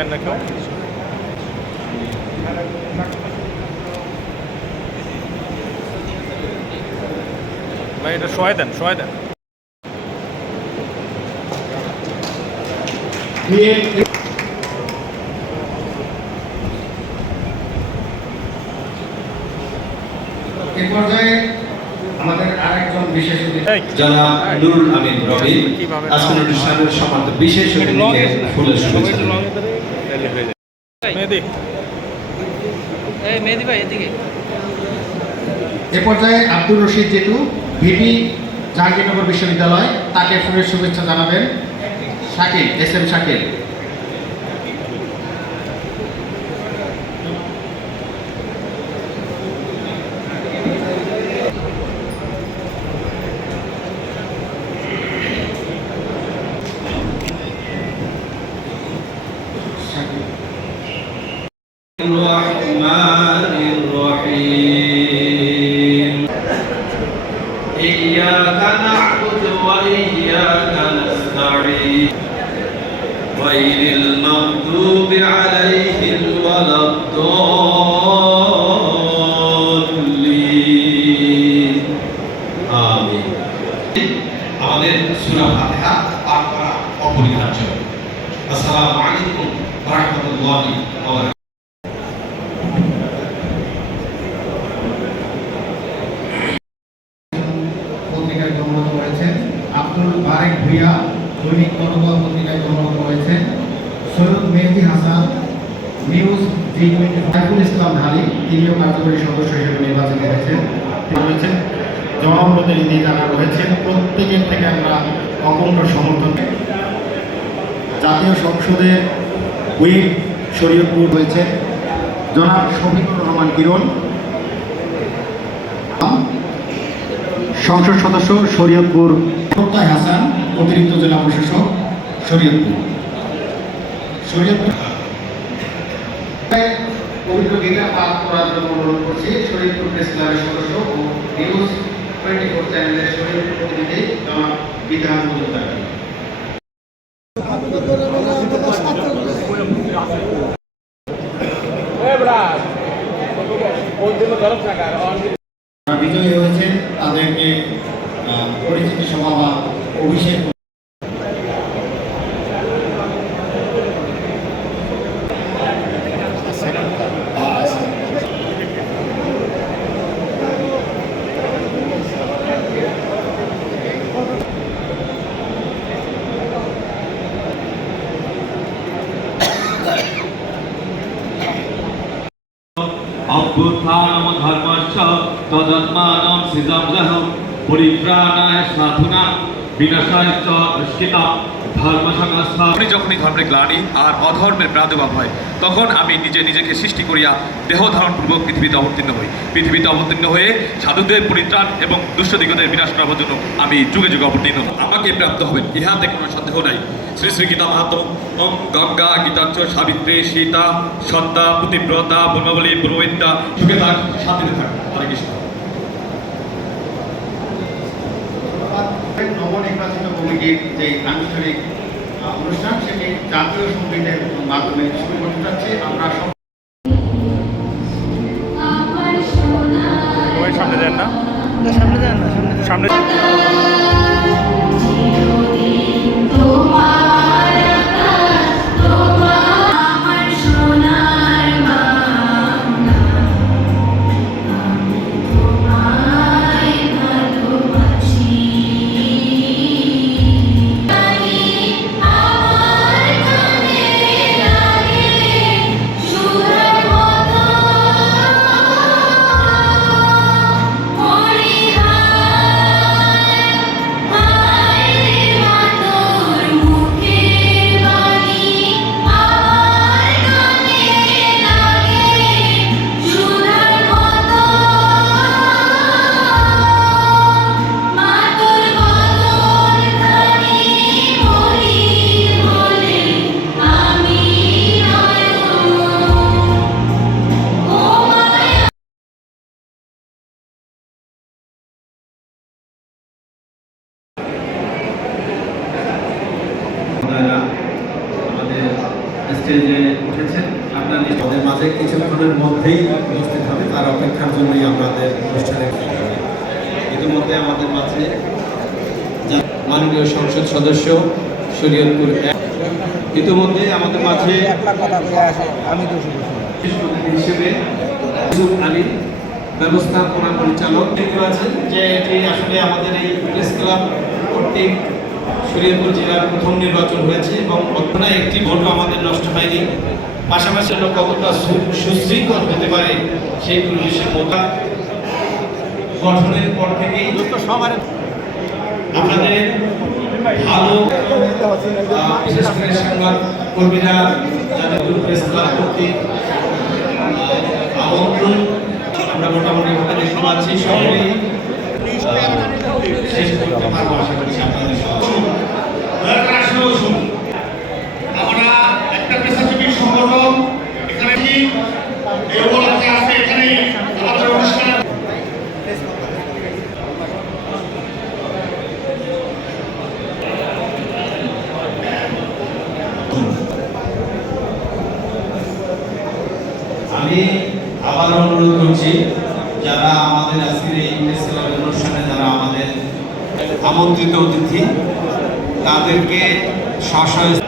দেন না কেউ। ভাই এটা শোয় দেন, শোয় দেন। এ পর্যায়ে আমাদের আরেকজন বিশেষ অতিথি জনাব নুরুল আমিন রবি আজকের অনুষ্ঠানের সম্মানিত বিশেষ অতিথিকে ফুলের শুভেচ্ছা জানাই। মেহেদি ভাই এদিকে। এ পর্যায়ে আব্দুর রশিদ জেটু ভিপি জাহাঙ্গীরনগর বিশ্ববিদ্যালয়, তাকে ফুলের শুভেচ্ছা জানাবেন শাকিল, এস এম শাকিল। الرحمن الرحيم إياك نعبد وإياك نستعين غير المغضوب عليهم ولا الضالين آمين আমাদের সূরা ফাতিহা পাঠ করা অপরিহার্য। আসসালামু আলাইকুম ওয়া রাহমাতুল্লাহি ওয়া বারাকাতুহু। পত্রিকায় জন্মগ্রহণ করেছেন আব্দুল বারেক ভুইয়া, দৈনিক গণকল পত্রিকায় জন্মগ্রহণ করেছেন সৈয়দ মেহেদি হাসান, নিউজ জি20। সাইফুল ইসলাম ঢালি, তিনিও কার্যকরী সদস্য হিসেবে নির্বাচিত হয়েছেন। জনপ্রতিনিধি যারা রয়েছেন প্রত্যেকের থেকে আমরা অকুণ্ঠ সমর্থন। জাতীয় সংসদের হুইপ শরীয়তপুর হয়েছে জনাব শফিকুর রহমান কিরণ, সংসদ সদস্য শরীয়তপুর প্রত্যয় হাসান, অতিরিক্ত জেলা প্রশাসক শরীয়তপুর। পবিত্র গীতা পাঠ করার জন্য অনুরোধ করছি শরীয়তপুর প্রেস ক্লাবের সদস্য ও নিউজ 24 চ্যানেলের শরীয়তপুর প্রতিনিধি জনাব বিধান মজুমদার। বিজয়ী হয়েছেন তাদেরকে পরিচিতি সভা বা অভিষেক অভ্যুত্থানম ধর্মস্য তদাত্মানম সিজামজহম পরিত্রাণায় সাধুনা বিনাশায় চ দুষ্কৃতা ধর্ম সংস্থা। যখনই ধর্মের গ্লানি আর অধর্মের প্রাদুর্ভাব হয় তখন আমি নিজেকে সৃষ্টি করিয়া দেহ ধারণ পূর্বক পৃথিবীতে অবতীর্ণ হই। পৃথিবীতে অবতীর্ণ হয়ে সাধুদের পরিত্রাণ এবং দুষ্ট দিগদের বিনাশ করার জন্য আমি যুগে যুগে অবতীর্ণ আমাকে প্রাপ্ত হবেন, ইহাতে কোনো সন্দেহ নাই। শ্রী শ্রী গীতা মাহাত্ম ওম গঙ্গা গীতাচ্চ সাবিত্রী সীতা সন্তা পুতিব্রতা ব্রহ্মবলী ব্রহ্মবিদ্যা সুখে থাক, শান্তিতে থাক। হরে কৃষ্ণ। নবনির্বাচিত কমিটির যে আনুষ্ঠানিক অনুষ্ঠান সেটি জাতীয় সঙ্গীতের মাধ্যমে শুরু করতে যাচ্ছে। আমরা সামনে দেন না, সামনে যান না, সামনে। স্টেজে উঠেছেন আপনার আমাদের মাঝে কিছুক্ষণের মধ্যেই উপস্থিত হবে, তার অপেক্ষার জন্যই আমাদের অনুষ্ঠানে ইতিমধ্যে আমাদের মাঝে মাননীয় সংসদ সদস্য শরীয়তপুর ইতিমধ্যে আমাদের মাঝে বিশেষ অতিথি হিসেবে ইউসুফ আলী ব্যবস্থাপনা পরিচালক দেখতে পাচ্ছেন যে এটি আসলে আমাদের এই প্রেস ক্লাব কর্তৃক শরীয়তপুর জেলার প্রথম নির্বাচন হয়েছে এবং বর্তমানে একটি ভোটও আমাদের নষ্ট হয়নি। পাশাপাশি কতটা সুশৃঙ্খল হতে পারে সেই পরিবেশের মোতা গঠনের পর থেকেই আপনাদের ভালো বিশেষ করে সংবাদ কর্মীরা যাদের প্রেস ক্লাব কর্তৃক আমন্ত্রণ আমরা মোটামুটি ভাবে দেখতে পাচ্ছি সকলেই শেষ করতে পারবো আশা করছি আপনাদের আমরা একটা পেশাজীবী সংগঠন এখানে কি এই উপলক্ষে আছে এখানে আমাদের অনুষ্ঠান আমি আবার অনুরোধ করছি যারা আমাদের আজকের এই প্রেস ক্লাবের অনুষ্ঠানে যারা আমাদের আমন্ত্রিত অতিথি তাদেরকে স্ব